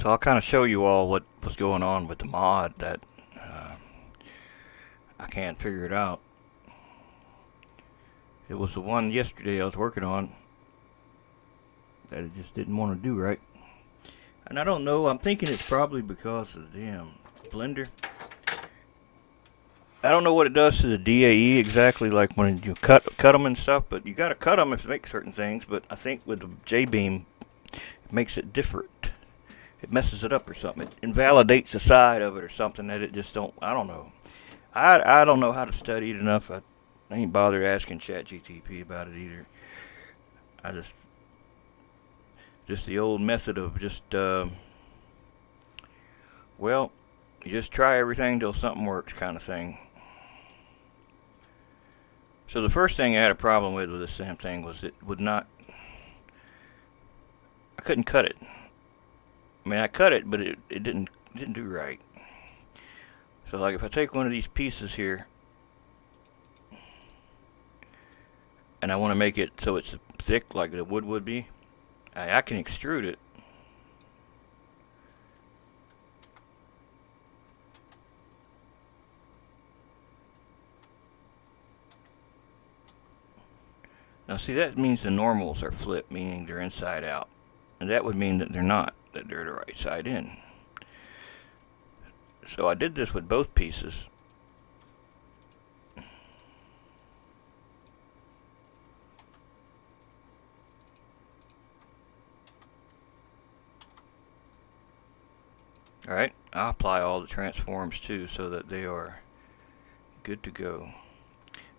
So I'll kind of show you all what was going on with the mod that I can't figure it out. It was the one yesterday I was working on that it just didn't want to do right. And I don't know, I'm thinking it's probably because of the damn Blender. I don't know what it does to the DAE exactly, like when you cut them and stuff, but you got to cut them to make certain things. But I think with the J-beam, it makes it different. It messes it up or something. It invalidates the side of it or something that it just don't. I don't know. I don't know how to study it enough. I ain't bothered asking ChatGTP about it either. I just the old method of well, you just try everything till something works kind of thing. So the first thing I had a problem with this same thing was it would not. I couldn't cut it. I mean, I cut it, but it didn't do right. So like if I take one of these pieces here and I want to make it so it's thick like the wood would be, I can extrude it. Now see, that means the normals are flipped, meaning they're inside out. And that would mean that they're not, that they're the right side in. So I did this with both pieces. Alright, I'll apply all the transforms too so that they are good to go.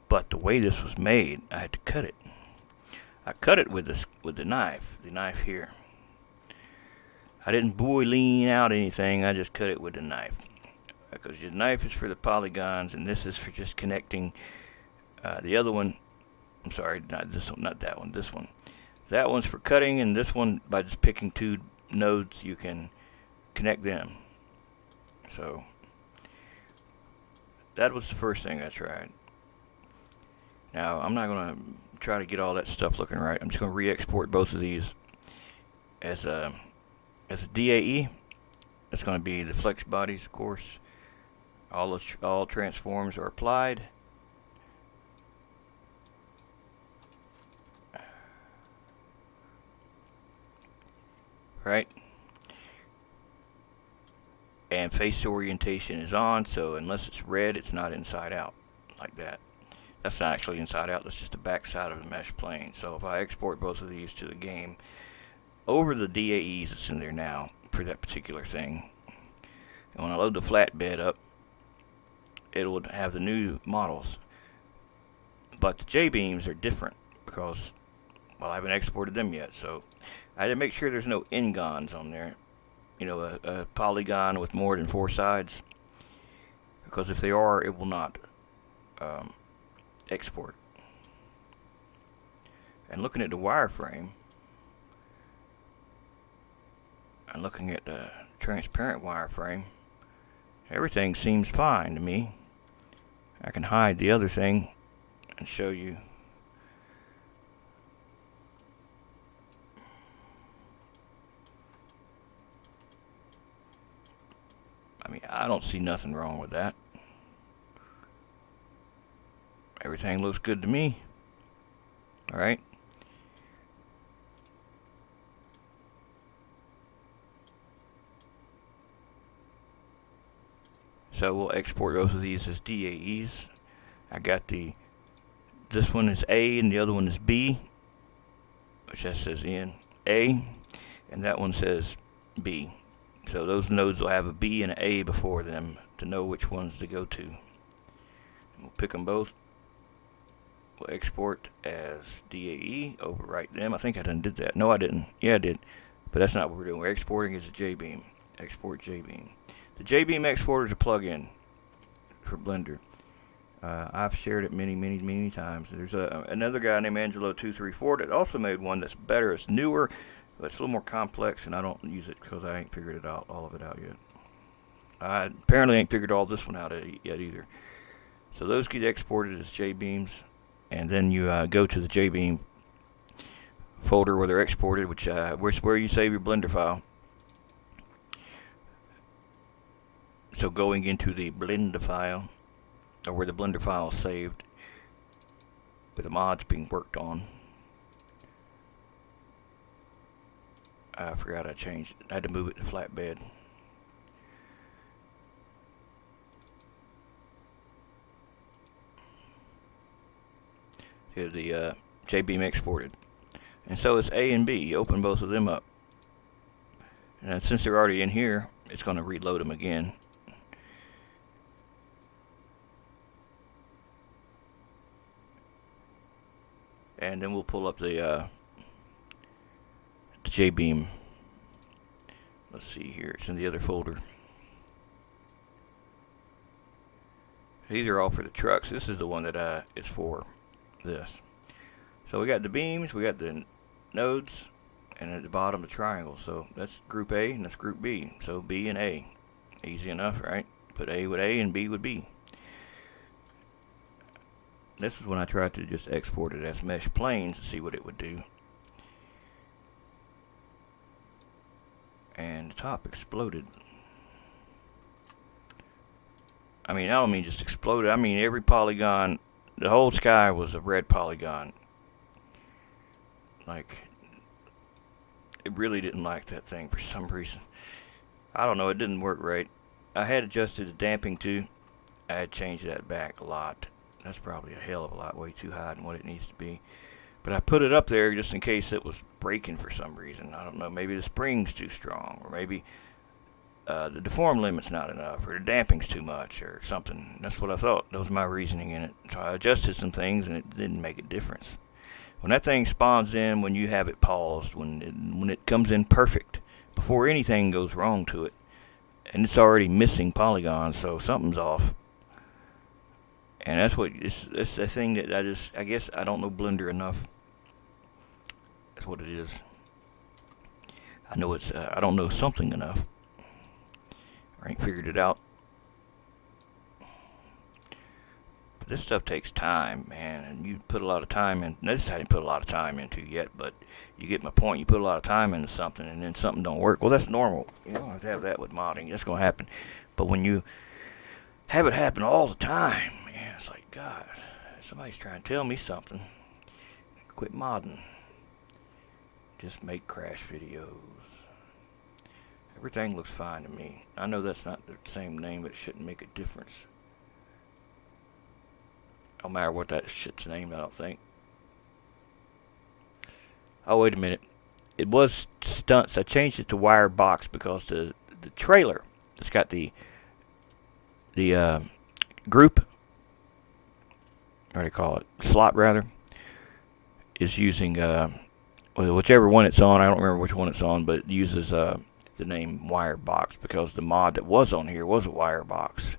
But the way this was made, I had to cut it. I cut it with the knife here. I didn't boolean out anything, I just cut it with the knife. Because the knife is for the polygons and this is for just connecting the other one. I'm sorry, not this one, not that one, this one. That one's for cutting, and this one, by just picking two nodes, you can connect them. So that was the first thing I tried. Now I'm not going to try to get all that stuff looking right. I'm just going to re-export both of these as a DAE. It's going to be the flex bodies, of course. All transforms are applied. Right? And face orientation is on, so unless it's red, it's not inside out like that. That's not actually inside out, that's just the back side of the mesh plane. So if I export both of these to the game, over the DAEs that's in there now for that particular thing, and when I load the flatbed up, it will have the new models. But the J-beams are different because, well, I haven't exported them yet, so I had to make sure there's no n-gons on there. You know, a polygon with more than 4 sides, because if they are, it will not export. And looking at the wireframe, and looking at the transparent wireframe, everything seems fine to me. I can hide the other thing and show you. I mean, I don't see nothing wrong with that. Everything looks good to me. Alright. So we'll export both of these as DAEs. I got this one is A and the other one is B, which that says in A, and that one says B. So those nodes will have a B and an A before them to know which ones to go to. We'll pick them both. We'll export as DAE, overwrite them. I think I done did that. No, I didn't. Yeah, I did. But that's not what we're doing. We're exporting as a J-beam. Export J-beam. The J-beam exporter is a plug-in for Blender. I've shared it many times. There's another guy named Angelo234 that also made one that's better. It's newer, but it's a little more complex, and I don't use it because I ain't figured all of it out yet. I apparently ain't figured all this one out yet either. So those get exported as J-beams, and then you go to the J-beam folder where they're exported, which where you save your Blender file. So going into the Blender file, or where the Blender file is saved, with the mods being worked on. I forgot I changed it. I had to move it to flatbed. Here's the JBeam exported. And so it's A and B. You open both of them up. And since they're already in here, it's going to reload them again. And then we'll pull up the JBeam. Let's see here. It's in the other folder. These are all for the trucks. This is the one that is for this. So we got the beams, we got the nodes, and at the bottom the triangle. So that's group A and that's group B. So B and A. Easy enough, right? Put A with A and B with B. This is when I tried to just export it as mesh planes to see what it would do. And the top exploded. I mean, I don't mean just exploded. I mean every polygon, the whole sky was a red polygon. Like, it really didn't like that thing for some reason. I don't know, it didn't work right. I had adjusted the damping too. I had changed that back a lot. That's probably a hell of a lot, way too high than what it needs to be. But I put it up there just in case it was breaking for some reason. I don't know, maybe the spring's too strong, or maybe the deform limit's not enough, or the damping's too much, or something. That's what I thought. That was my reasoning in it. So I adjusted some things, and it didn't make a difference. When that thing spawns in, when you have it paused, when it comes in perfect, before anything goes wrong to it, and it's already missing polygons, so something's off. And that's what it's the thing that I guess I don't know Blender enough. That's what it is. I know it's I don't know something enough. I ain't figured it out. But this stuff takes time, man, and you put a lot of time in. This I didn't put a lot of time into yet, but you get my point. You put a lot of time into something, and then something don't work. Well, that's normal. You don't have to have that with modding. That's gonna happen. But when you have it happen all the time, man, it's like, God, somebody's trying to tell me something. Quit modding. Just make crash videos. Everything looks fine to me. I know that's not the same name, but it shouldn't make a difference. No matter what that shit's named, I don't think. Oh, wait a minute. It was stunts. I changed it to wire box because the trailer, it's got the group, what do you call it, slot rather, is using whichever one it's on. I don't remember which one it's on, but it uses the name wire box because the mod that was on here was a wire box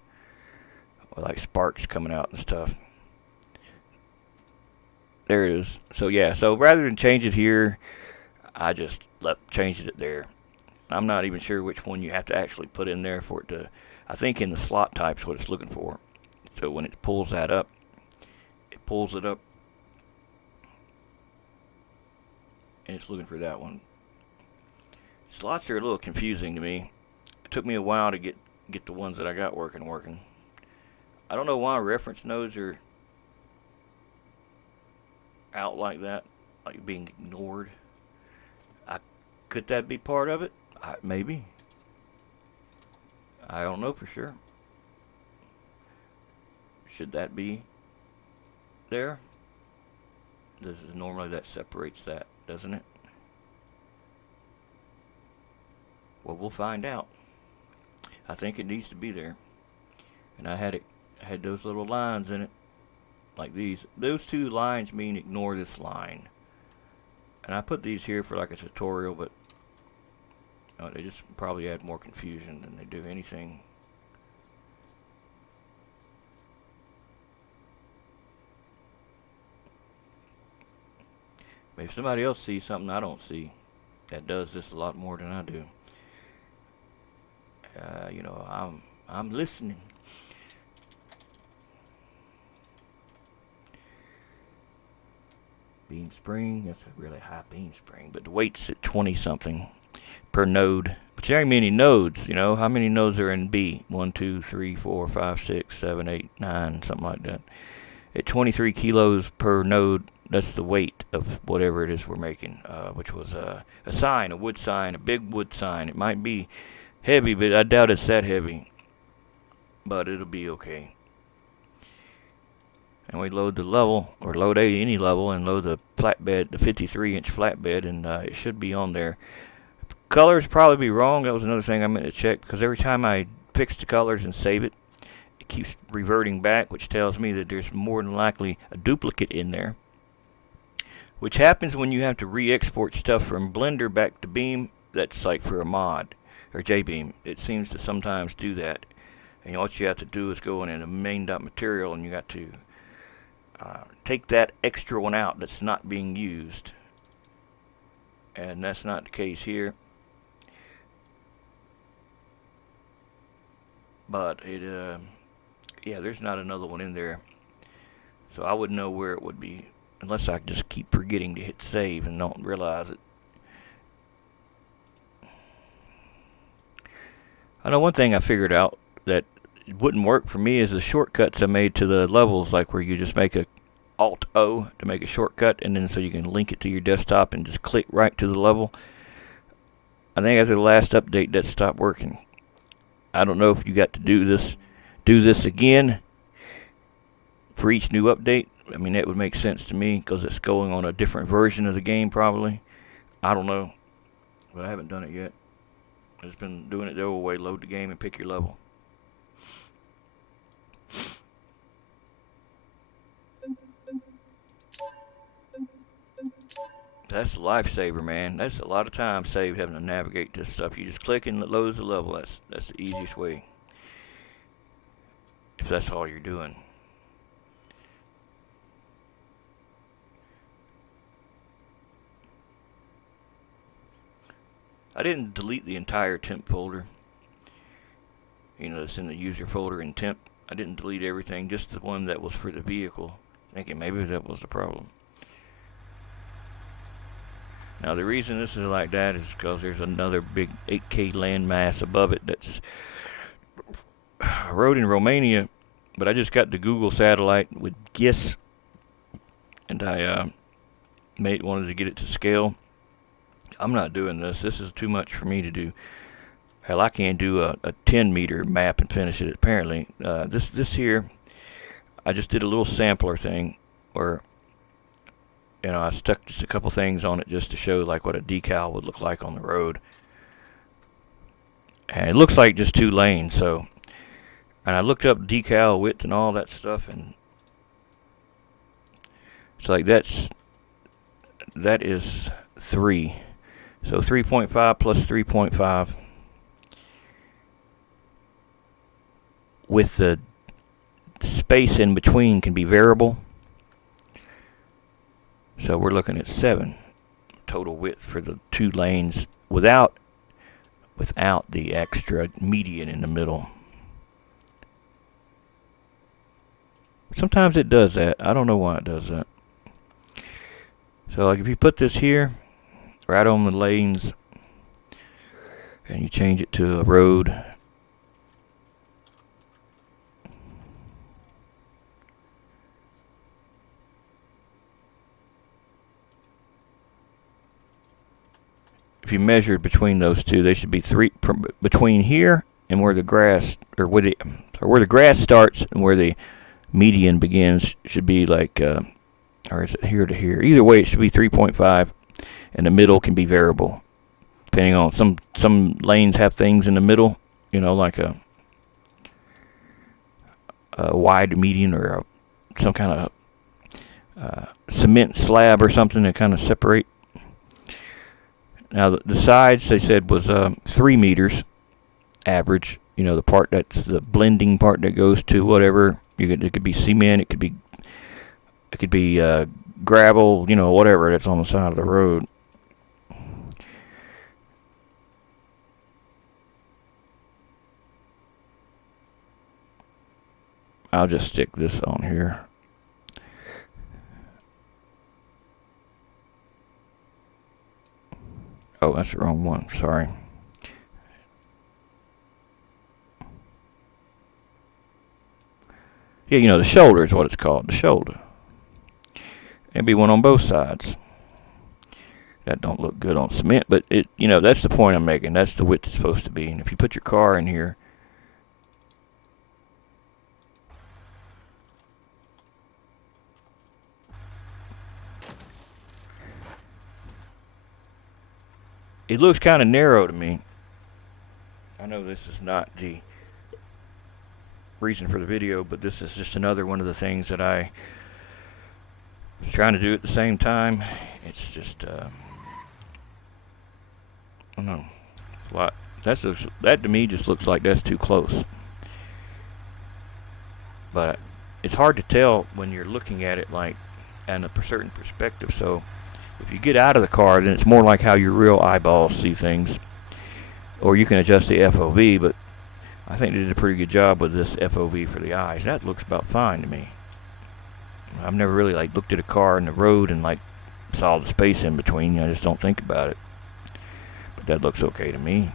with like sparks coming out and stuff. There it is. So yeah, so rather than change it here, I just changed it there. I'm not even sure which one you have to actually put in there for it to. I think in the slot type's what it's looking for. So when it pulls that up, it pulls it up, and it's looking for that one. Slots are a little confusing to me. It took me a while to get the ones that I got working. I don't know why reference nodes are out like that, like being ignored. Could that be part of it? Maybe. I don't know for sure. Should that be there? Normally that separates that, doesn't it? Well, we'll find out. I think it needs to be there. And I had those little lines in it, like these. Those two lines mean ignore this line. And I put these here for like a tutorial, but they just probably add more confusion than they do anything. If somebody else sees something I don't see, that does this a lot more than I do. I'm listening. Beam spring, that's a really high beam spring, but the weight's at 20 something per node But there ain't many nodes, you know. How many nodes are in B? 1, 2, 3, 4, 5, 6, 7, 8, 9, something like that. At 23 kilos per node, that's the weight of whatever it is we're making, which was a sign, a wood sign, a big wood sign. It might be heavy, but I doubt it's that heavy. But it'll be okay. And we load the level, or load any level, and load the flatbed, the 53-inch flatbed, and it should be on there. Colors probably be wrong. That was another thing I meant to check, because every time I fix the colors and save it, it keeps reverting back, which tells me that there's more than likely a duplicate in there. Which happens when you have to re-export stuff from Blender back to Beam. That's like for a mod, or JBeam. It seems to sometimes do that. And what you have to do is go in the main.material, and you got to take that extra one out that's not being used. And that's not the case here. But yeah, there's not another one in there. So I wouldn't know where it would be unless I just keep forgetting to hit save and don't realize it. I know one thing I figured out that it wouldn't work for me is the shortcuts I made to the levels, like where you just make a Alt-O to make a shortcut, and then so you can link it to your desktop and just click right to the level. I think after the last update that stopped working. I don't know if you got to do this again for each new update. I mean, that would make sense to me because it's going on a different version of the game probably. I don't know, but I haven't done it yet. I've just been doing it the old way, load the game and pick your level. That's a lifesaver, man. That's a lot of time saved having to navigate this stuff. You just click and it loads the level. That's the easiest way, if that's all you're doing. I didn't delete the entire temp folder. You know, it's in the user folder in temp. I didn't delete everything, just the one that was for the vehicle, thinking maybe that was the problem. Now the reason this is like that is because there's another big 8K landmass above it that's a road in Romania, but I just got the Google satellite with GIS, and I wanted to get it to scale. I'm not doing this. This is too much for me to do. Hell, I can't do a 10 meter map and finish it apparently. This here, I just did a little sampler thing where, you know, I stuck just a couple things on it just to show like what a decal would look like on the road. And it looks like just 2 lanes, so, and I looked up decal width and all that stuff, and it's like that is 3. So 3.5 plus 3.5 with the space in between can be variable. So we're looking at 7 total width for the 2 lanes without the extra median in the middle. Sometimes it does that. I don't know why it does that. So like if you put this here right on the lanes and you change it to a road, if you measured between those two, they should be 3 between here and where the grass, or where the grass starts and where the median begins should be like, or is it here to here? Either way, it should be 3.5, and the middle can be variable, depending on some lanes have things in the middle, you know, like a wide median or some kind of cement slab or something to kind of separate. Now the sides they said was 3 meters average. You know, the part that's the blending part that goes to whatever. It could be cement, it could be gravel, you know, whatever that's on the side of the road. I'll just stick this on here. Oh, that's the wrong one. Sorry. Yeah, you know, the shoulder is what it's called, the shoulder. There'd be one on both sides. That don't look good on cement, but it, you know, that's the point I'm making. That's the width it's supposed to be. And if you put your car in here, it looks kind of narrow to me. I know this is not the reason for the video, but this is just another one of the things that I was trying to do at the same time. It's just, I don't know, a lot. That to me just looks like that's too close. But it's hard to tell when you're looking at it like in a certain perspective. So if you get out of the car, then it's more like how your real eyeballs see things. Or you can adjust the FOV, but I think they did a pretty good job with this FOV for the eyes. That looks about fine to me. I've never really like looked at a car in the road and like saw the space in between. I just don't think about it. But that looks okay to me.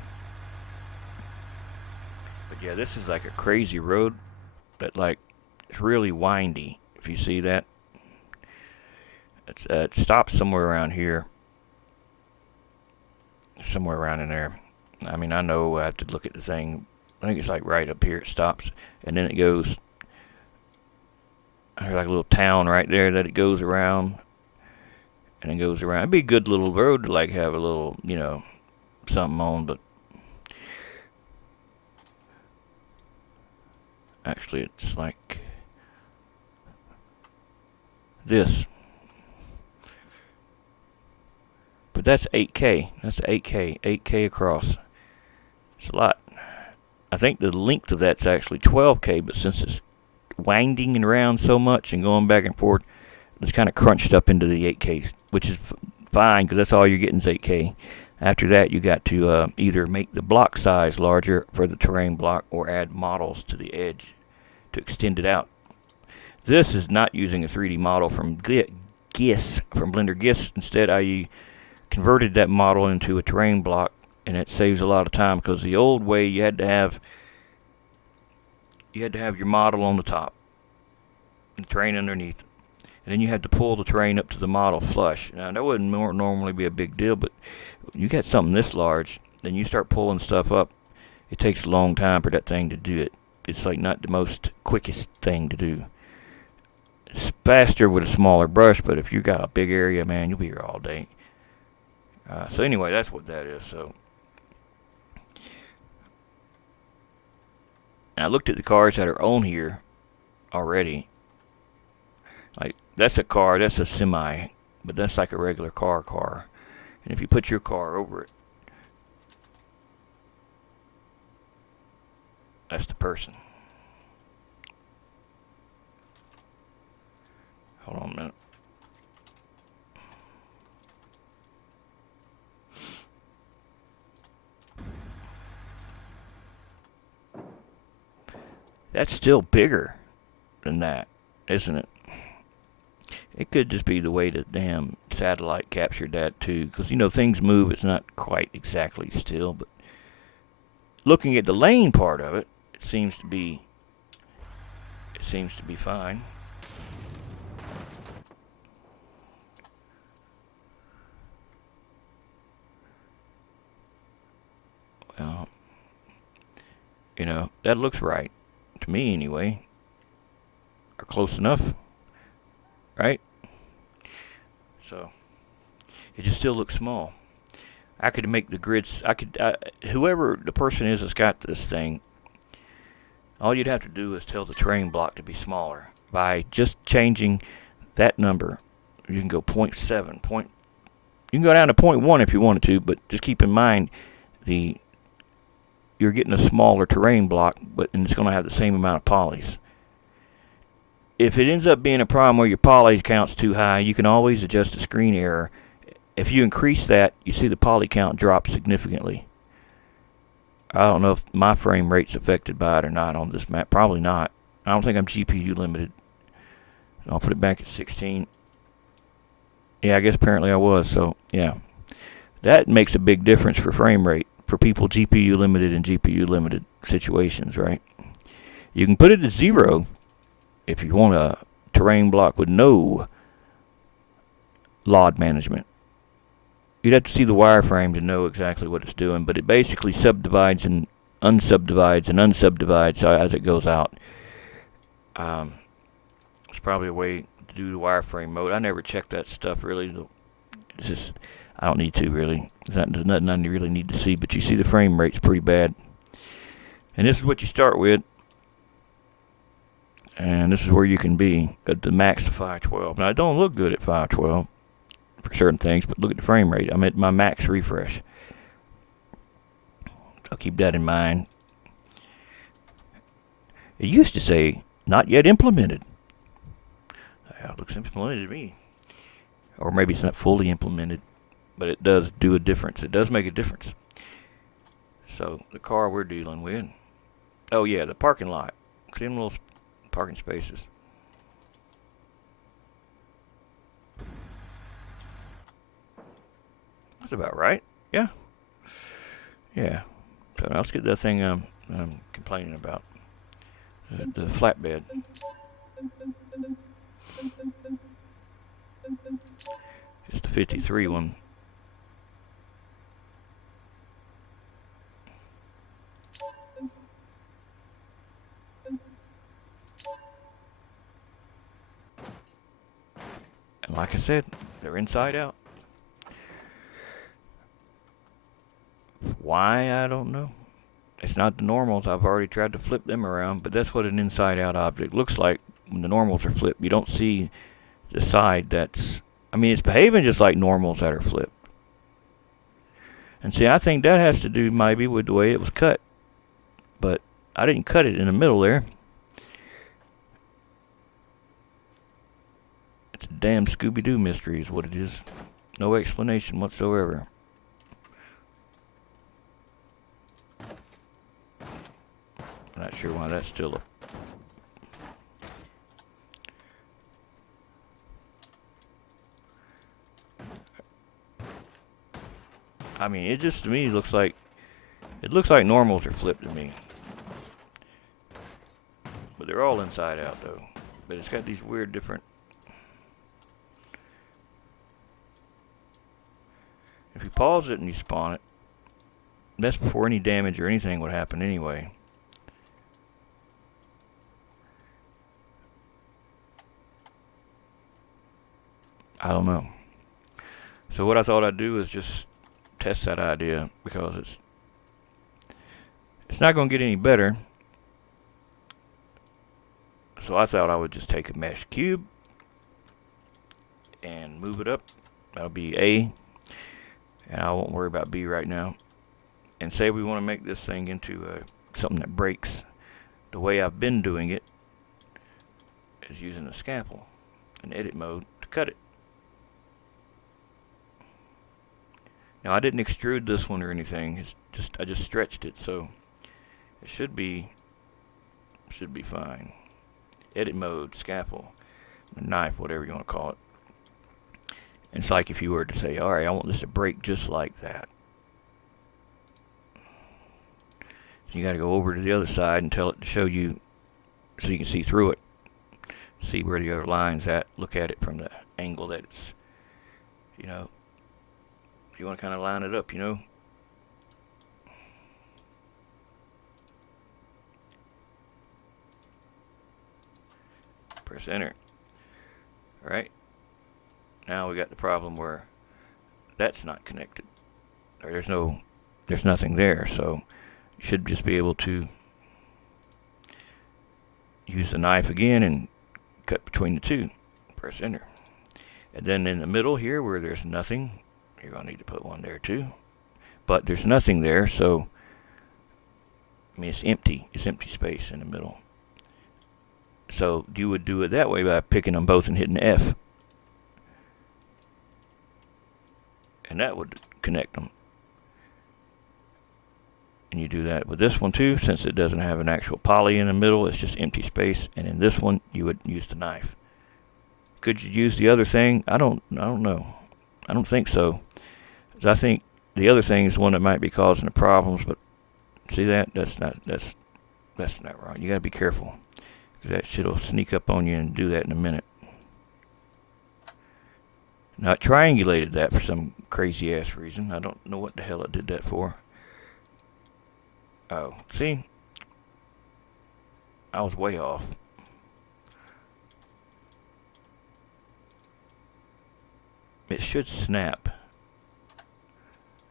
But yeah, this is like a crazy road that like it's really windy. If you see that, it stops somewhere around here, somewhere around in there. I mean, I know I have to look at the thing. I think it's like right up here. It stops, and then it goes. There's like a little town right there that it goes around, and it goes around. It'd be a good little road to like have a little, you know, something on, but actually it's like this. But that's 8K. That's 8K. 8K across. It's a lot. I think the length of that's actually 12K, but since it's winding around so much and going back and forth, it's kind of crunched up into the 8K, which is fine because that's all you're getting is 8K. After that, you got to either make the block size larger for the terrain block or add models to the edge to extend it out. This is not using a 3D model from GIS, from Blender GIS. Instead, I converted that model into a terrain block, and it saves a lot of time because the old way you had to have your model on the top, the terrain underneath, and then you had to pull the terrain up to the model flush. Now that wouldn't normally be a big deal, but when you got something this large, then you start pulling stuff up. It takes a long time for that thing to do it. It's like not the most quickest thing to do. It's faster with a smaller brush, but if you got a big area, man, you'll be here all day. So anyway, that's what that is. So. And I looked at the cars that are on here already. Like, that's a car, that's a semi, but that's like a regular car. And if you put your car over it, that's the person. Hold on a minute. That's still bigger than that, isn't it? It could just be the way the damn satellite captured that too, because you know things move. It's not quite exactly still, but looking at the lane part of it, it seems to be fine. Well, you know, that looks right to me anyway, or close enough, right? So it just still looks small. I could make the grids. Whoever the person is that's got this thing, all you'd have to do is tell the terrain block to be smaller by just changing that number. You can go 0.7, you can go down to 0.1 if you wanted to, but just keep in mind you're getting a smaller terrain block, and it's going to have the same amount of polys. If it ends up being a problem where your poly count's too high, you can always adjust the screen error. If you increase that, you see the poly count drop significantly. I don't know if my frame rate's affected by it or not on this map. Probably not. I don't think I'm GPU limited. I'll put it back at 16. Yeah, I guess apparently I was, so yeah. That makes a big difference for frame rate for people GPU limited and GPU limited situations, right? You can put it at 0, if you want a terrain block with no LOD management, you'd have to see the wireframe to know exactly what it's doing, but it basically subdivides and unsubdivides as it goes out. It's probably a way to do the wireframe mode. I never checked that stuff really. It's just, I don't need to really. There's nothing I really need to see, but you see the frame rate's pretty bad. And this is what you start with. And this is where you can be at the max of 512. Now, it don't look good at 512 for certain things, but look at the frame rate. I'm at my max refresh. So keep that in mind. It used to say, not yet implemented. It looks implemented to me. Or maybe it's not fully implemented, but it does do a difference. It does make a difference. So, the car we're dealing with. Oh, yeah, the parking lot. See them little parking spaces. That's about right. Yeah. Yeah. So, now let's get that thing I'm complaining about. The flatbed. It's the 53 one. And like I said, they're inside out. Why, I don't know. It's not the normals. I've already tried to flip them around, but that's what an inside out object looks like when the normals are flipped. You don't see the side that's, I mean, it's behaving just like normals that are flipped. And see, I think that has to do maybe with the way it was cut. But I didn't cut it in the middle there. It's a damn Scooby-Doo mystery is what it is. No explanation whatsoever. I'm not sure why that's still a... I mean, it just to me looks like... It looks like normals are flipped to me. But they're all inside out though. But it's got these weird different... If you pause it and you spawn it, that's before any damage or anything would happen anyway. I don't know. So what I thought I'd do is just test that idea because it's not going to get any better. So I thought I would just take a mesh cube and move it up. That'll be A, and I won't worry about B right now. And say we want to make this thing into something that breaks. The way I've been doing it is using a scalpel in edit mode to cut it. Now I didn't extrude this one or anything. I just stretched it, so it should be fine. Edit mode, scalpel, knife, whatever you want to call it. And it's like if you were to say, all right, I want this to break just like that. So you got to go over to the other side and tell it to show you, so you can see through it. See where the other line's at. Look at it from the angle that it's, you know. If you want to kind of line it up, you know. Press enter. Alright. Now we got the problem where that's not connected. Or there's nothing there, so you should just be able to use the knife again and cut between the two. Press enter. And then in the middle here where there's nothing, you're going to need to put one there too. But there's nothing there, so I mean it's empty. It's empty space in the middle. So you would do it that way by picking them both and hitting F. And that would connect them. And you do that with this one too, since it doesn't have an actual poly in the middle, it's just empty space. And in this one, you would use the knife. Could you use the other thing? I don't know. I don't think so. I think the other thing is one that might be causing the problems, but see that? That's not right. You gotta be careful. That shit'll sneak up on you and do that in a minute. Now it triangulated that for some crazy ass reason. I don't know what the hell it did that for. Oh, see? I was way off. It should snap.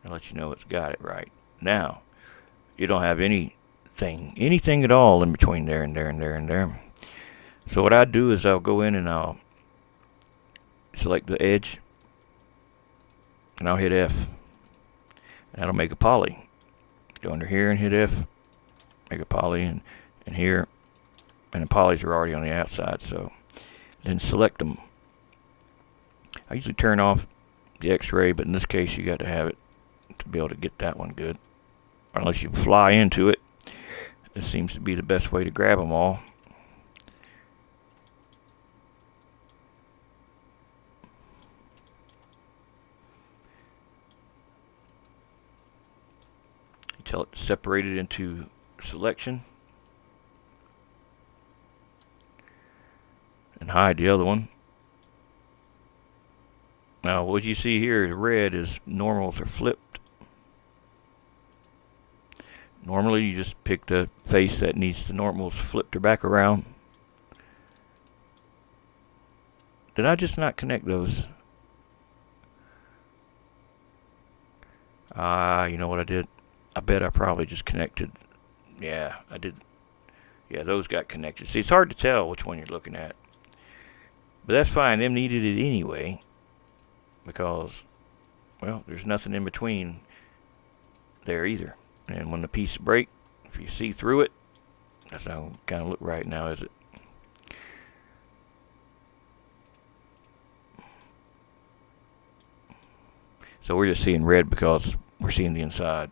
I'll let you know it's got it right. Now, you don't have anything at all in between there and there and there and there. So what I do is I'll go in and I'll select the edge and I'll hit F. And that'll make a poly. Go under here and hit F, make a poly, and here, and the polys are already on the outside, so then select them. I usually turn off the X-ray, but in this case you got to have it to be able to get that one good. Or unless you fly into it, this seems to be the best way to grab them all. Tell it to separate it into selection and hide the other one. Now what you see here is red is normals are flipped. Normally you just pick the face that needs the normals flipped or back around. Did I just not connect those? You know what I did? I bet I probably just connected. Yeah, I did. Yeah, those got connected. See, it's hard to tell which one you're looking at. But that's fine. Them needed it anyway. Because, well, there's nothing in between there either. And when the pieces break, if you see through it, that's how it kind of look right now, is it? So we're just seeing red because we're seeing the inside.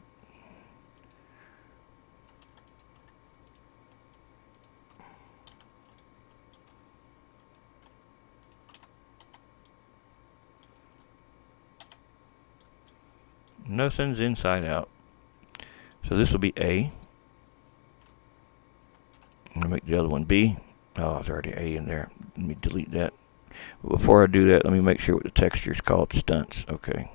Nothing's inside out. So this will be A. I'm going to make the other one B. Oh, there's already A in there. Let me delete that. But before I do that, let me make sure what the texture is called. Stunts. Okay.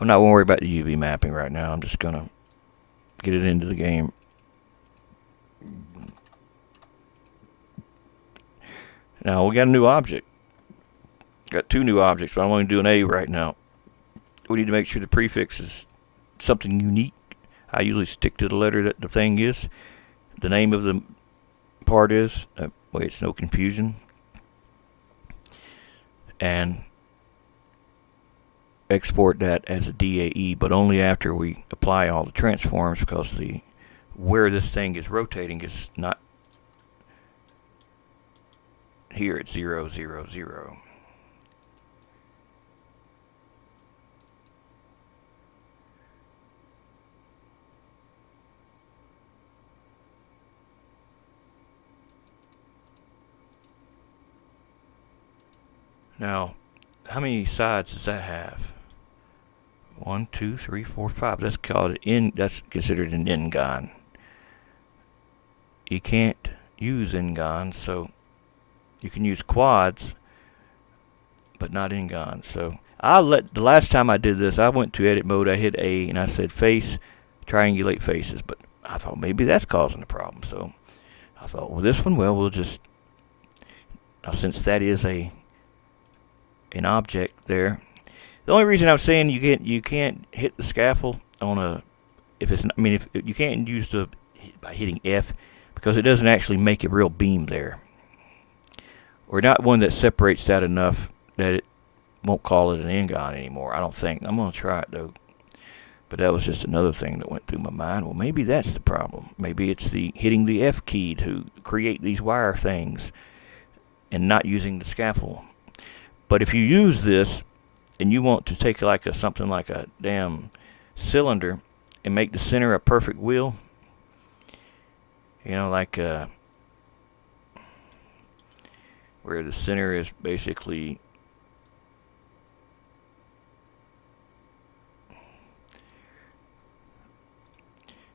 I'm not worried about the UV mapping right now. I'm just going to get it into the game. Now, we got a new object. Got two new objects, but I'm only doing A right now. We need to make sure the prefix is something unique. I usually stick to the letter that the thing is. The name of the part is. That way it's no confusion. And export that as a DAE, but only after we apply all the transforms, because the where this thing is rotating is not here at 0, 0, 0. Now, how many sides does that have? 1, 2, 3, 4, 5. That's called that's considered an n-gon. You can't use n-gons, so you can use quads, but not n-gons. So the last time I did this, I went to edit mode, I hit A, and I said face, triangulate faces, but I thought maybe that's causing the problem. So I thought, well, this one, well, we'll just, since that is an object there. The only reason I'm saying you can't hit the scaffold on a, if you can't use by hitting F, because it doesn't actually make a real beam there, or not one that separates that enough that it won't call it an n-gon anymore. I don't think. I'm gonna try it though. But that was just another thing that went through my mind. Well, maybe that's the problem. Maybe it's the hitting the F key to create these wire things and not using the scaffold. But if you use this and you want to take something like a damn cylinder and make the center a perfect wheel, like where the center is basically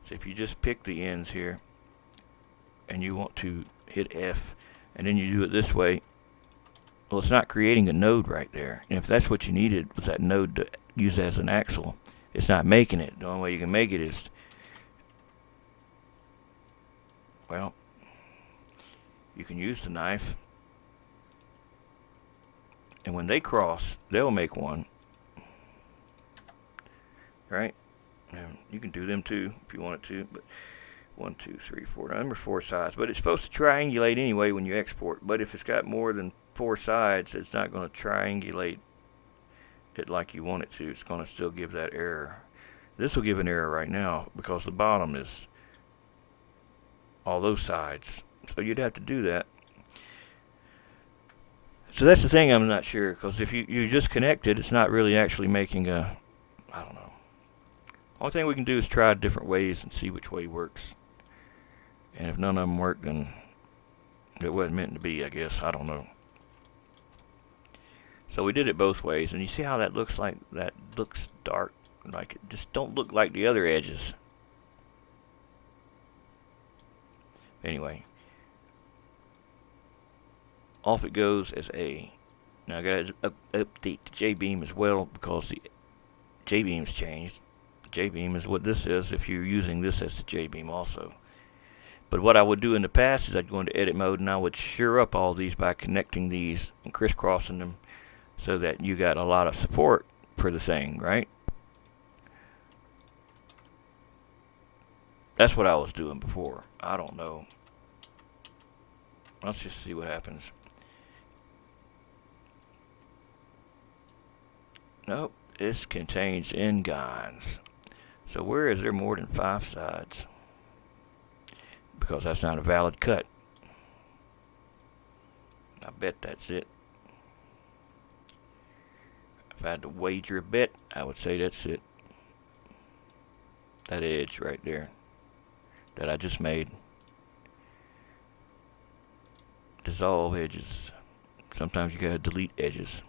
so if you just pick the ends here and you want to hit F, and then you do it this way, well, it's not creating a node right there. And if that's what you needed, was that node to use as an axle, it's not making it. The only way you can make it is, well, you can use the knife, and when they cross, they'll make one, right? And you can do them too if you wanted to, but 1, 2, 3, 4. Number 4 sides, but it's supposed to triangulate anyway when you export. But if it's got more than 4 sides, it's not going to triangulate it like you want it to. It's going to still give that error. This will give an error right now because the bottom is all those sides. So you'd have to do that. So that's the thing I'm not sure, because if you just connect it, it's not really actually making a, I don't know. Only thing we can do is try different ways and see which way works. And if none of them work, then it wasn't meant to be, I guess. I don't know. So we did it both ways, and you see how that looks like? That looks dark. Like it just don't look like the other edges. Anyway, off it goes as A. Now I gotta update the J-beam as well, because the J-beam's changed. The J-beam is what this is if you're using this as the J-beam also. But what I would do in the past is I'd go into edit mode and I would shear up all these by connecting these and crisscrossing them so that you got a lot of support for the thing, right? That's what I was doing before. I don't know. Let's just see what happens. Nope, this contains n-gons. So where is there more than 5 sides? Because that's not a valid cut. I bet that's it. If I had to wager a bet, I would say that's it. That edge right there that I just made. Dissolve edges. Sometimes you gotta delete edges.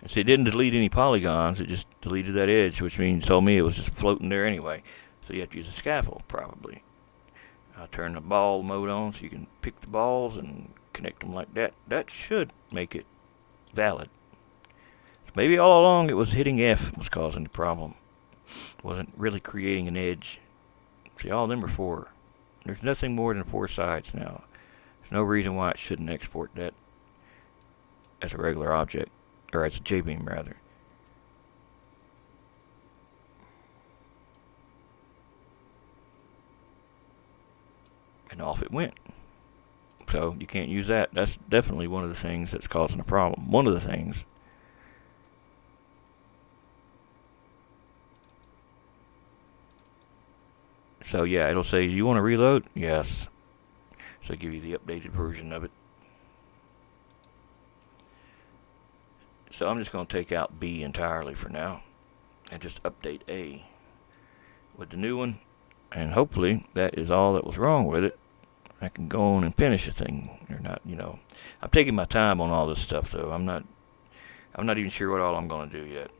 And see, it didn't delete any polygons, it just deleted that edge, which means told me it was just floating there anyway. So you have to use a scaffold, probably. I'll turn the ball mode on so you can pick the balls and connect them like that. That should make it valid. So maybe all along it was hitting F was causing the problem. It wasn't really creating an edge. See, all of them are 4. There's nothing more than 4 sides now. There's no reason why it shouldn't export that as a regular object, or as a J-beam rather. And off it went. So you can't use that. That's definitely one of the things that's causing a problem. One of the things. So yeah, it'll say, you want to reload? Yes. So give you the updated version of it. So I'm just going to take out B entirely for now and just update A with the new one, and hopefully that is all that was wrong with it. I can go on and finish the thing or not, you know. I'm taking my time on all this stuff though. I'm not even sure what all I'm going to do yet.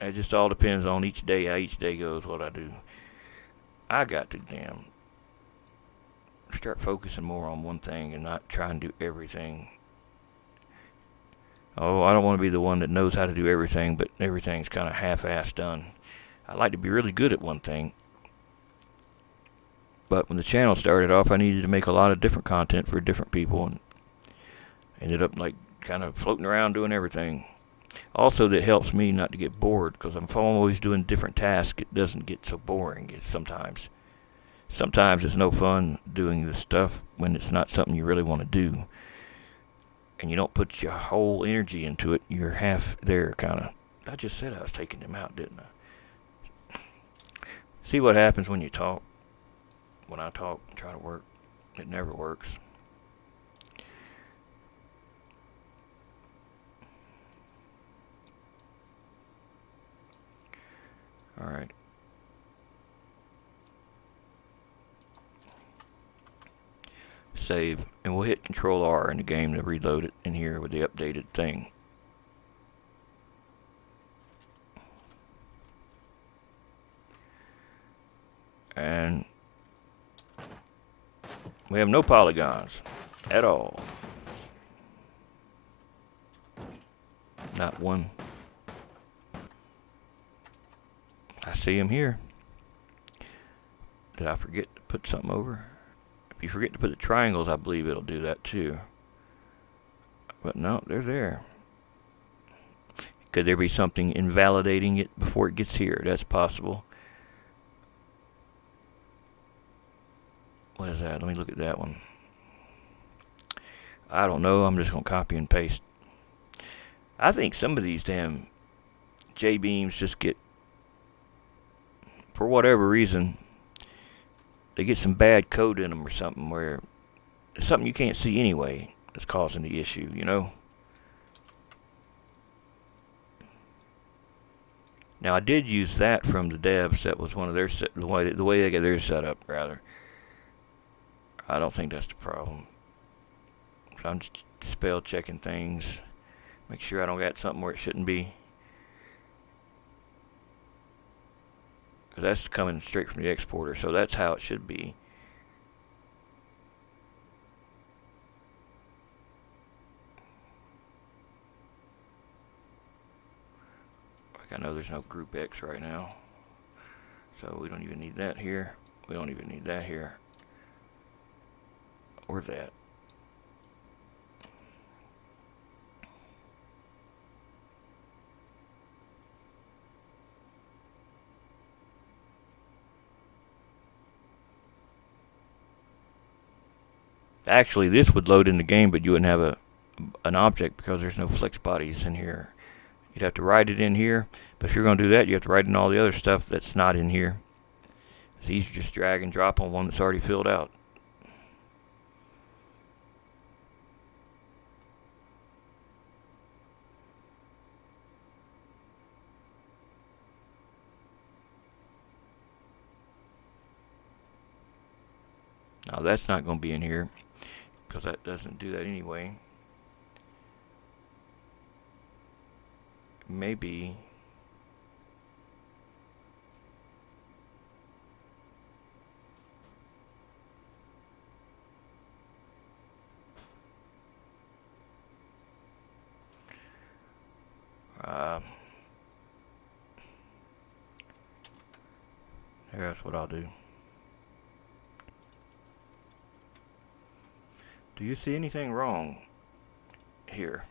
It just all depends on each day, how each day goes, what I do. I got to start focusing more on one thing and not try and do everything. Oh, I don't want to be the one that knows how to do everything, but everything's kind of half-assed done. I like to be really good at one thing. But when the channel started off, I needed to make a lot of different content for different people, and ended up like kind of floating around doing everything. Also, that helps me not to get bored, because if I'm always doing different tasks, it doesn't get so boring sometimes. Sometimes it's no fun doing this stuff when it's not something you really want to do. And you don't put your whole energy into it. You're half there, kind of. I just said I was taking them out, didn't I? See what happens when you talk. When I talk and try to work, it never works. Alright. Save, and we'll hit Control R in the game to reload it in here with the updated thing. And We have no polygons at all. Not one. I see them here. Did I forget to put something over? If you forget to put the triangles, I believe it'll do that too. But no, they're there. Could there be something invalidating it before it gets here? That's possible. What is that? Let me look at that one. I don't know. I'm just going to copy and paste. I think some of these damn J-beams just get, for whatever reason, they get some bad code in them or something where it's something you can't see anyway that's causing the issue, you know? Now, I did use that from the devs. That was one of their the way they get theirs set up, rather. I don't think that's the problem. So I'm just spell checking things. Make sure I don't got something where it shouldn't be. Because that's coming straight from the exporter, so that's how it should be. Like I know there's no group X right now. So we don't even need that here. We don't even need that here. Or that. Actually, this would load in the game, but you wouldn't have an object because there's no flex bodies in here. You'd have to write it in here, but if you're going to do that, you have to write in all the other stuff that's not in here. It's easy to just drag and drop on one that's already filled out. Now that's not going to be in here because that doesn't do that anyway. Maybe here's what I'll do. Do you see anything wrong here?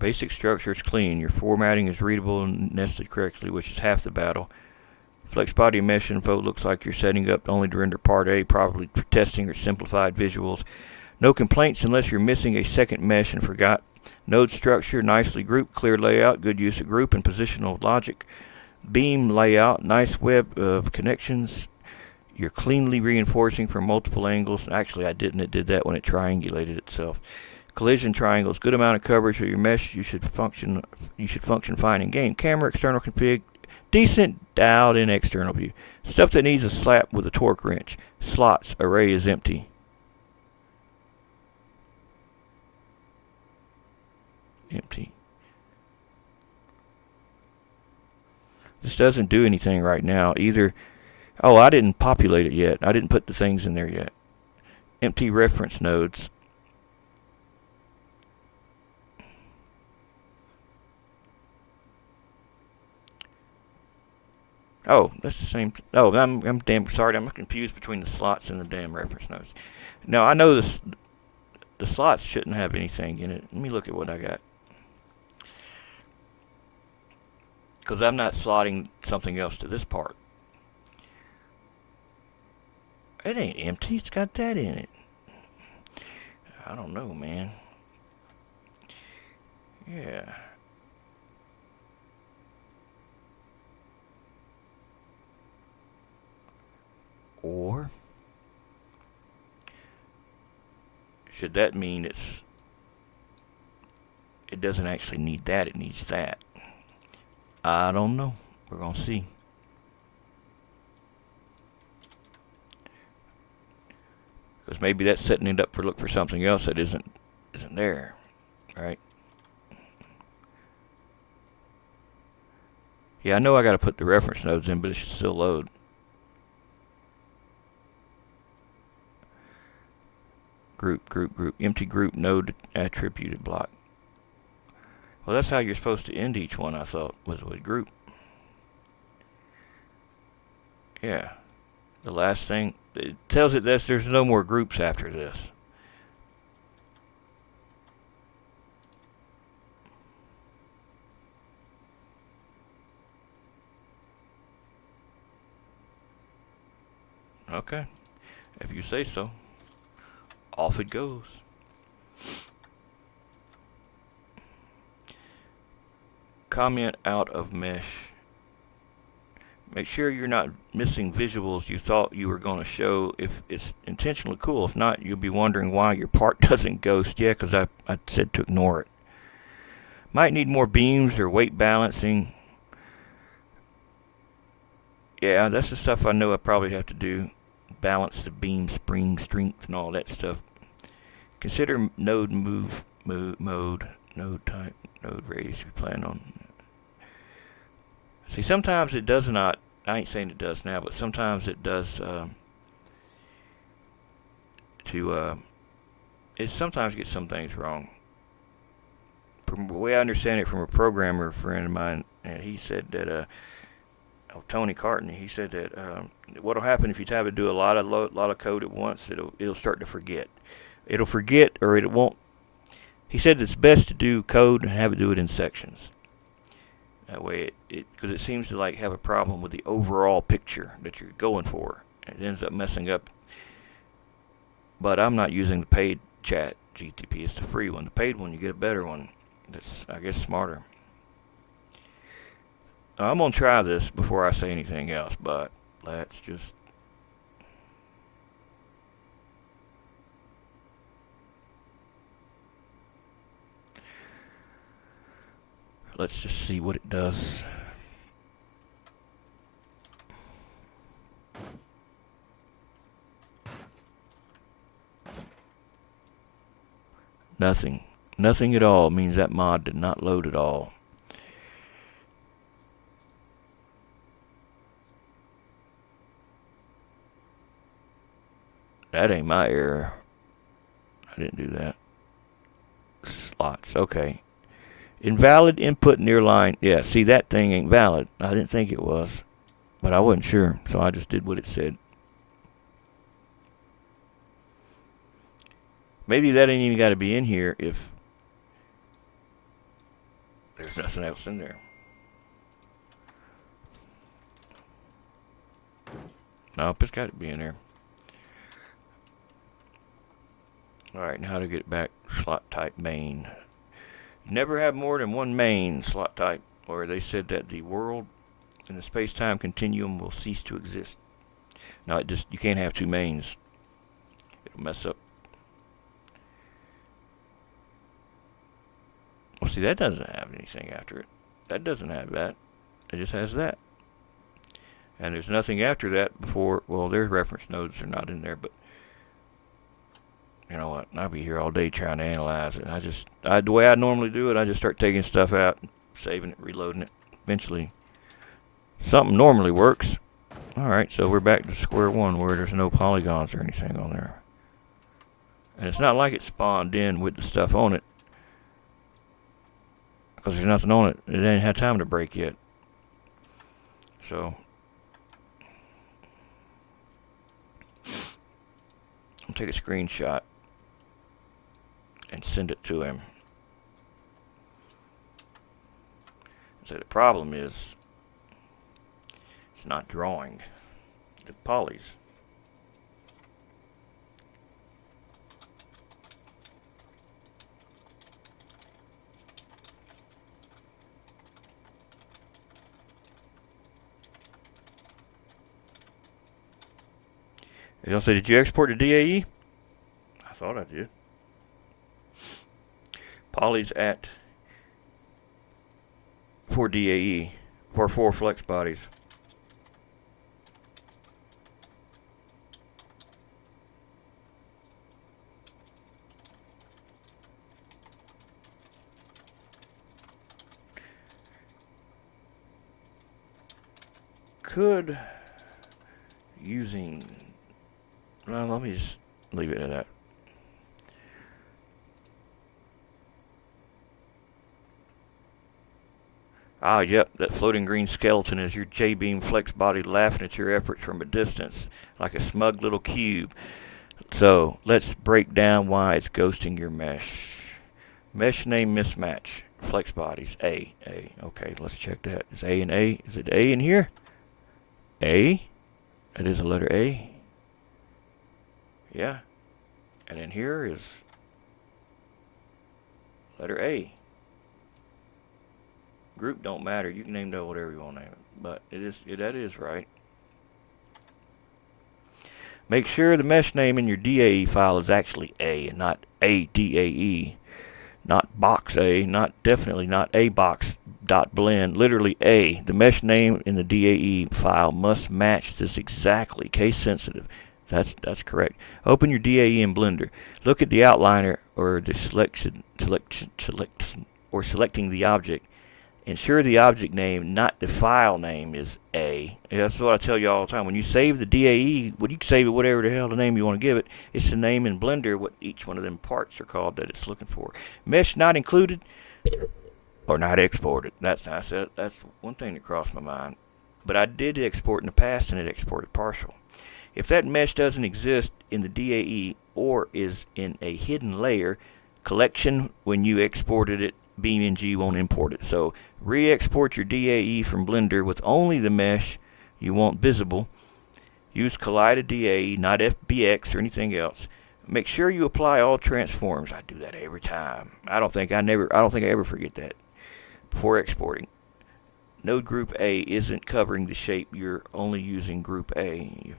Basic structure is clean. Your formatting is readable and nested correctly, which is half the battle. Flex body mesh info looks like you're setting up only to render part A, probably for testing or simplified visuals. No complaints unless you're missing a second mesh and forgot. Node structure, nicely grouped, clear layout, good use of group and positional logic. Beam layout, nice web of connections. You're cleanly reinforcing from multiple angles. Actually, I didn't. It did that when it triangulated itself. Collision triangles, good amount of coverage of your mesh. You should function fine in game. Camera external config, decent dialed in external view. Stuff that needs a slap with a torque wrench. Slots, array is empty. Empty. This doesn't do anything right now either. Oh, I didn't populate it yet. I didn't put the things in there yet. Empty reference nodes. Oh, that's the same. Oh, I'm damn sorry. I'm confused between the slots and the damn reference nodes. Now I know this. The slots shouldn't have anything in it. Let me look at what I got. Because I'm not slotting something else to this part. It ain't empty. It's got that in it. I don't know, man. Yeah. Or should that mean it doesn't actually need that, it needs that? I don't know. We're going to see. Because maybe that's setting it up for look for something else that isn't there, right? Yeah, I know I got to put the reference nodes in, but it should still load. Group, empty group node attributed block. Well, that's how you're supposed to end each one, I thought, was with group. Yeah. The last thing, it tells it that there's no more groups after this. Okay. If you say so. Off it goes. Comment out of mesh. Make sure you're not missing visuals you thought you were going to show if it's intentionally cool. If not, you'll be wondering why your part doesn't ghost. Yeah, because I said to ignore it. Might need more beams or weight balancing. Yeah, that's the stuff I know I probably have to do. Balance the beam spring strength and all that stuff. Consider node mode, node type, node radius you plan on. See, sometimes it does not, I ain't saying it does now, but sometimes it does it sometimes gets some things wrong. From the way I understand it from a programmer friend of mine, and he said that, Tony Carton, he said that what'll happen if you try to do a lot of code at once, it'll start to forget. It'll forget or it won't. He said it's best to do code and have it do it in sections. That way, because it seems to like have a problem with the overall picture that you're going for. It ends up messing up. But I'm not using the paid chat GTP. It's the free one. The paid one, you get a better one. That's, I guess, smarter. Now, I'm going to try this before I say anything else, but let's just... Let's just see what it does. Nothing. Nothing at all means that mod did not load at all. That ain't my error. I didn't do that. Slots. Okay. Invalid input nearline. Yeah, see, that thing ain't valid. I didn't think it was, but I wasn't sure, so I just did what it said. Maybe that ain't even got to be in here if there's nothing else in there. Nope, it's got to be in there. Alright, now to get back slot type main. Never have more than one main slot type, or they said that the world and the space-time continuum will cease to exist. No, you can't have two mains. It'll mess up. Well, see, that doesn't have anything after it. That doesn't have that. It just has that. And there's nothing after that before. Well, their reference nodes are not in there, but you know what? I'll be here all day trying to analyze it. The way I normally do it, I just start taking stuff out, saving it, reloading it. Eventually, something normally works. Alright, so we're back to square one where there's no polygons or anything on there. And it's not like it spawned in with the stuff on it, because there's nothing on it. It ain't had time to break yet. So, I'll take a screenshot and send it to him. So the problem is, it's not drawing the polys. They don't say, did you export to DAE? I thought I did. Polys at for DAE for 4 flex bodies. could, using, well, let me just leave it at that. Ah, yep, that floating green skeleton is your J-beam flex body laughing at your efforts from a distance, like a smug little cube. So, let's break down why it's ghosting your mesh. Mesh name mismatch. Flex bodies. A. Okay, let's check that. Is A and A? Is it A in here? A? That is a letter A. Yeah. And in here is letter A. Group don't matter. You can name that whatever you want to name it. But that is right. Make sure the mesh name in your DAE file is actually A and not ADAE. Not box A, definitely not A box dot blend. Literally A. The mesh name in the DAE file must match this exactly. Case sensitive. That's correct. Open your DAE in Blender. Look at the outliner or the selecting the object. Ensure the object name, not the file name, is A. And that's what I tell you all the time. When you save the DAE, when you save it whatever the hell the name you want to give it, it's the name in Blender what each one of them parts are called that it's looking for. Mesh not included or not exported. That's one thing that crossed my mind. But I did export in the past and it exported partial. If that mesh doesn't exist in the DAE or is in a hidden layer, collection when you exported it, BeamNG won't import it. So re-export your DAE from Blender with only the mesh you want visible. Use collided DAE, not FBX or anything else. Make sure you apply all transforms. I do that every time. I don't think I ever forget that before exporting. Node group A isn't covering the shape. You're only using group A.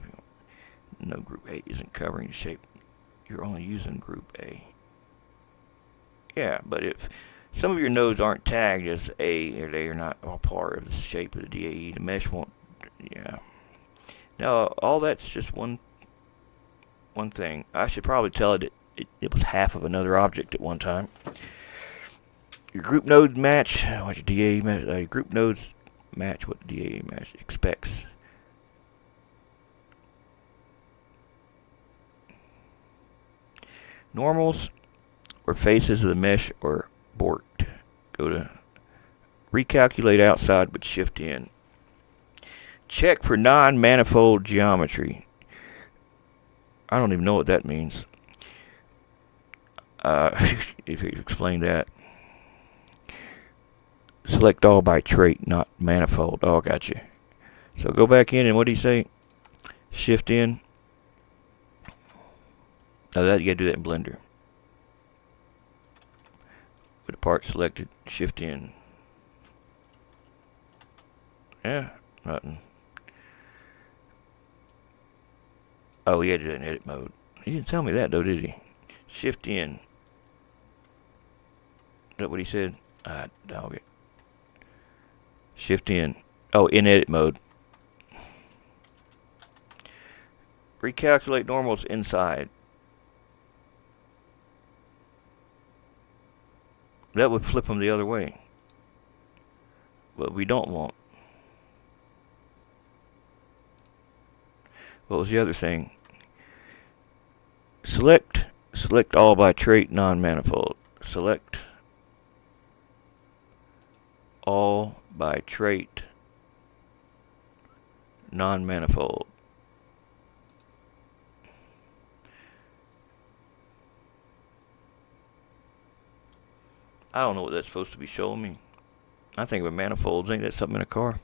Node group A isn't covering the shape. You're only using group A. Yeah, but if some of your nodes aren't tagged as A, or they are not all part of the shape of the DAE, the mesh won't, yeah. Now, all that's just one thing. I should probably tell it it was half of another object at one time. Your group nodes match what your DAE match. Your group nodes match what the DAE match expects. Normals or faces of the mesh are borked. Go to recalculate outside but shift in. Check for non-manifold geometry. I don't even know what that means. If you explain that. Select all by trait, not manifold. Oh, gotcha. So go back in and what do you say? Shift in. Now that you gotta do that in Blender. With the part selected, shift in. Yeah, nothing. Oh, he had to do that in edit mode. He didn't tell me that though, did he? Shift in. Is that what he said? Dog it. Shift in. Oh, in edit mode. Recalculate normals inside. That would flip them the other way. But we don't want. What was the other thing? Select all by trait non-manifold. Select all by trait non-manifold. I don't know what that's supposed to be showing me. I think of manifolds. Ain't that something in a car?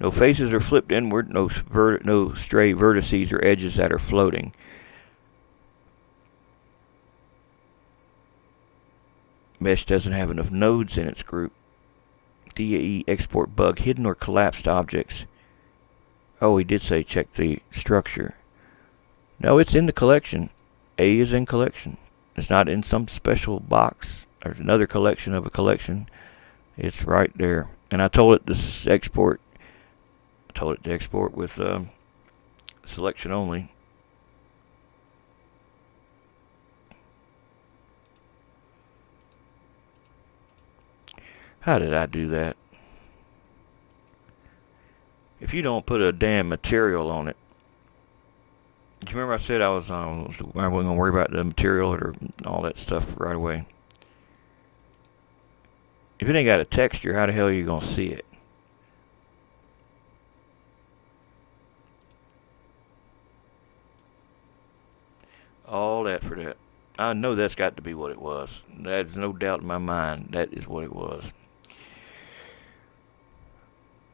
No faces are flipped inward. No stray vertices or edges that are floating. Mesh doesn't have enough nodes in its group. DAE export bug, hidden or collapsed objects. Oh, he did say check the structure. No, it's in the collection. A is in collection. It's not in some special box. There's another collection of a collection. It's right there. And I told it to export. I told it to export with selection only. How did I do that? If you don't put a damn material on it. Do you remember I said I wasn't going to worry about the material or all that stuff right away? If it ain't got a texture, how the hell are you going to see it? All that for that. I know that's got to be what it was. There's no doubt in my mind that is what it was.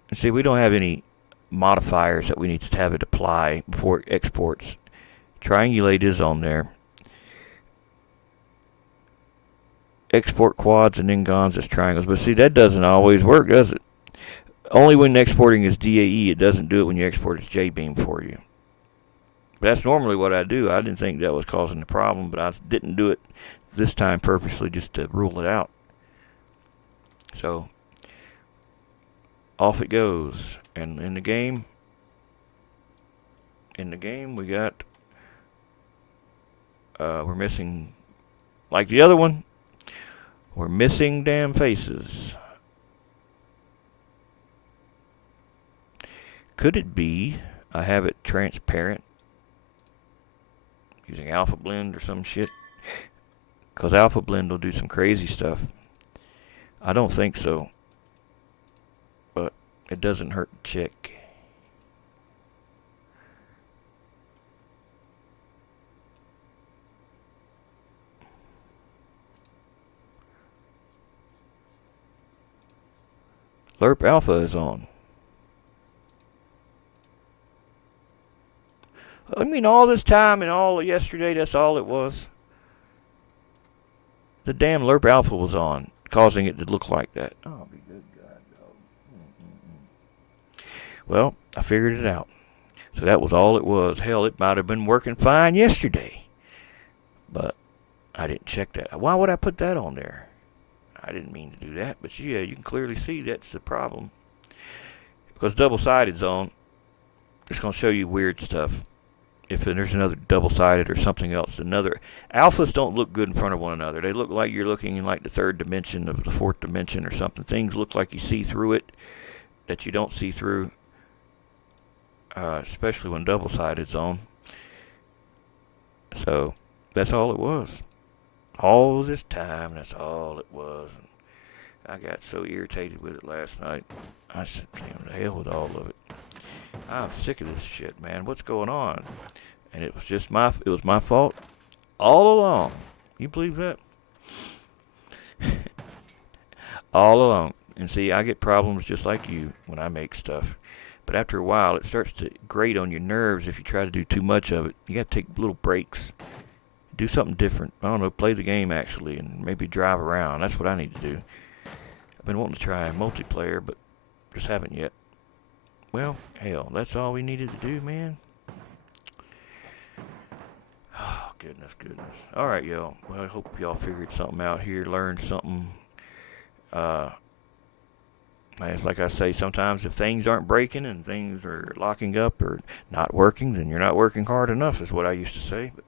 And see, we don't have any modifiers that we need to have it apply before it exports. Triangulate is on there. Export quads and n-gons as triangles. But see, that doesn't always work, does it? Only when exporting as DAE, it doesn't do it when you export as JBeam for you. But that's normally what I do. I didn't think that was causing the problem, but I didn't do it this time purposely just to rule it out. So, off it goes. And in the game, we got, we're missing, like the other one, we're missing damn faces. Could it be I have it transparent using Alpha Blend or some shit? Because Alpha Blend will do some crazy stuff. I don't think so. But it doesn't hurt to check. Lerp Alpha is on. I mean, all this time and all yesterday, that's all it was. The damn Lerp Alpha was on, causing it to look like that. Oh, be good God, no. Well, I figured it out. So that was all it was. Hell, it might have been working fine yesterday. But I didn't check that. Why would I put that on there? I didn't mean to do that. But yeah, you can clearly see that's the problem. Because double-sided's on, it's going to show you weird stuff. If there's another double-sided or something else, alphas don't look good in front of one another. They look like you're looking in like the third dimension of the fourth dimension or something. Things look like you see through it that you don't see through, especially when double-sided's on. So that's all it was. All this time, that's all it was. And I got so irritated with it last night. I said, damn, the hell with all of it. I'm sick of this shit, man. What's going on? And it was just my fault all along. You believe that? All along. And see, I get problems just like you when I make stuff. But after a while, it starts to grate on your nerves if you try to do too much of it. You got to take little breaks. Do something different. I don't know, play the game actually, and maybe drive around. That's what I need to do. I've been wanting to try a multiplayer, but just haven't yet. Well, hell, that's all we needed to do, man. Oh, goodness. All right, y'all. Well, I hope y'all figured something out here, learned something. Like I say, sometimes if things aren't breaking and things are locking up or not working, then you're not working hard enough, is what I used to say. But